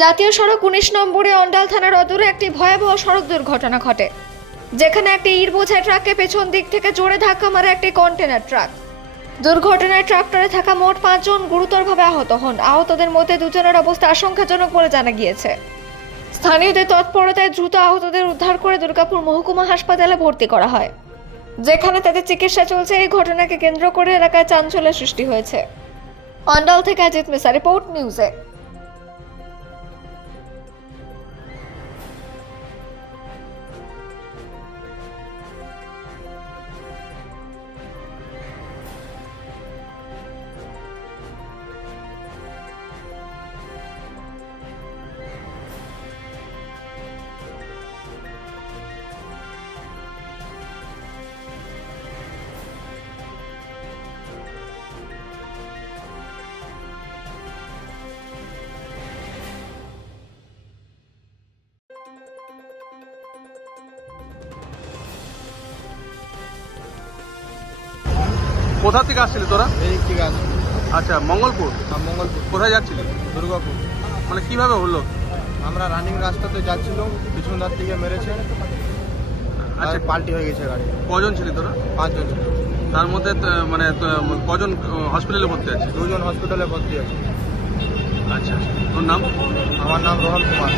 জাতীয় সড়ক ১৯ নম্বরে অন্ডাল থানার অদূরে একটি ভয়াবহ সড়ক দুর্ঘটনা ঘটে, যেখানে একটি ইট বোঝাই ট্রাককে পেছন দিক থেকে জোরে ধাক্কা মারে একটি কন্টেনার ট্রাক। দুর্ঘটনায় ট্রাক্টরে থাকা মোট ৫ জন গুরুতরভাবে আহত হন। আহতদের মধ্যে ২ জনের অবস্থা আশঙ্কাজনক বলে জানা গিয়েছে। স্থানীয়দের তৎপরতায় দ্রুত আহতদের উদ্ধার করে দুর্গাপুর মহকুমা হাসপাতালে ভর্তি করা হয়, যেখানে তাদের চিকিৎসা চলছে। এই ঘটনাকে কেন্দ্র করে এলাকায় চাঞ্চল্যের সৃষ্টি হয়েছে। অন্ডাল থেকে অজিত মিশ্রা, রিপোর্ট নিউজে। কোথা থেকে আসছিলি তোরা? এই ঠিক আছে। আচ্ছা, মঙ্গলপুর। মঙ্গলপুর, কোথায় যাচ্ছিলি? দুর্গাপুর। মানে কিভাবে হলো? আমরা রানিং রাস্তাতে যাচ্ছিল, পিছন ধার থেকে মেরেছে। আচ্ছা, পাল্টি হয়ে গেছে গাড়ি। কজন ছিলি তোরা? 5 জন ছিল। তার মধ্যে মানে কজন হসপিটালে ভর্তি আছে? 2 জন হসপিটালে ভর্তি আছে। আচ্ছা, তোর নাম? আমার নাম রোহন কুমার।